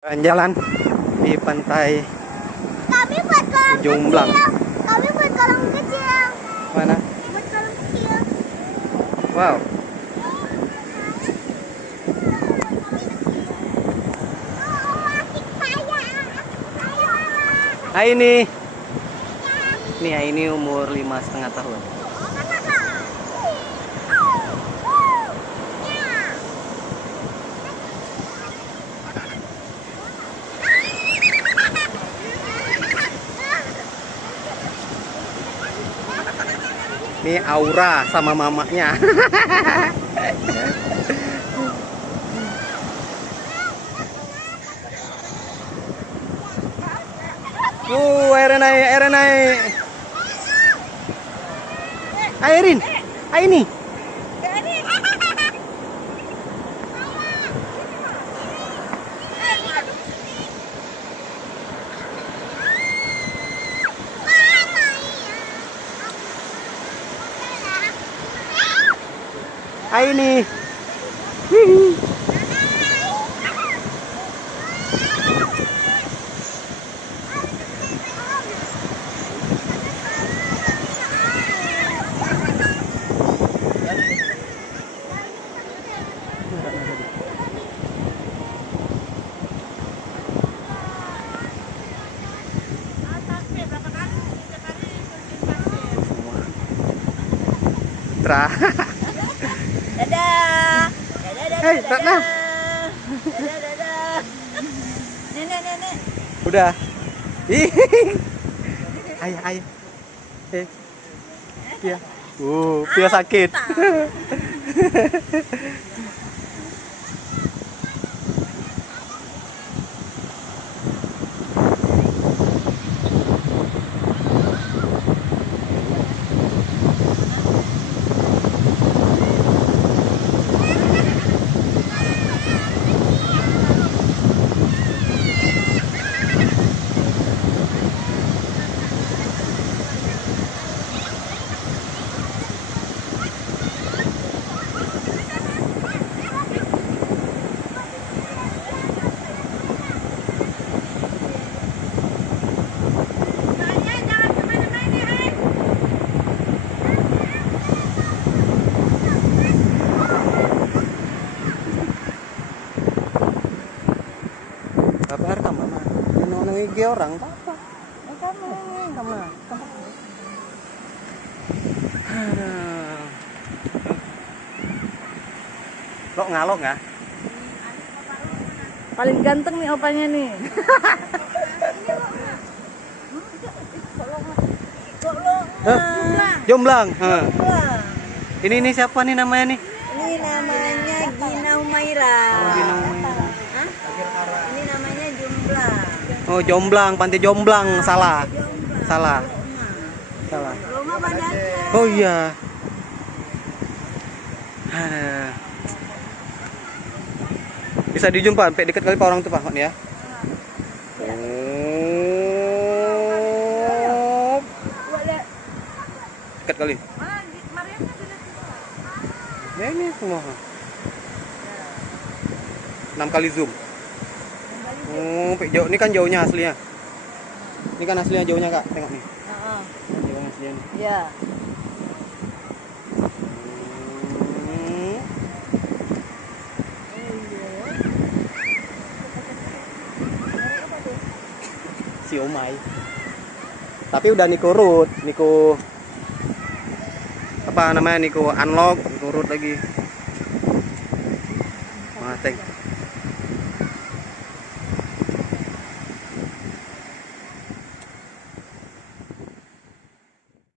Jalan di pantai Kami buat kolam Jomblang. kecil. Kami buat kolam kecil. Mana? Buat kolam kecil. Wow. Aini. Nih Aini umur 5,5 tahun. Ini Aura sama mamanya. Airnya naik, airnya naik. Airin, Aini. Aini. Hihi. Tra. Dadah. Hei, Ratna. Dadah. Nenek. Udah. Ih. Ayah. Pia. Pia sakit. Apa rekam mama? Nong IG orang apa? Kamu. Lo ngalok nggak? Paling ganteng nih opanya nih. Jomblang. Ini siapa nih namanya nih? Ini namanya Gina Umaira. Gina Umaira. Hah? Ini namanya Jomblang. Oh, Jomblang, pantai Jomblang. Salah. Roma Bandar. Oh iya. Bisa dijumpa sampai dekat kali Pak orang tuh Pak ya. Dekat kali. Ya ini semua. 6 kali zoom. Jauh. Ini kan jauhnya aslinya. Ini kan aslinya jauhnya Kak. Tengok nih. Jauhnya aslinya nih. Iya. Siomay. Tapi udah Niko root, Niko apa namanya, Niko unlock, Niko root lagi. Thank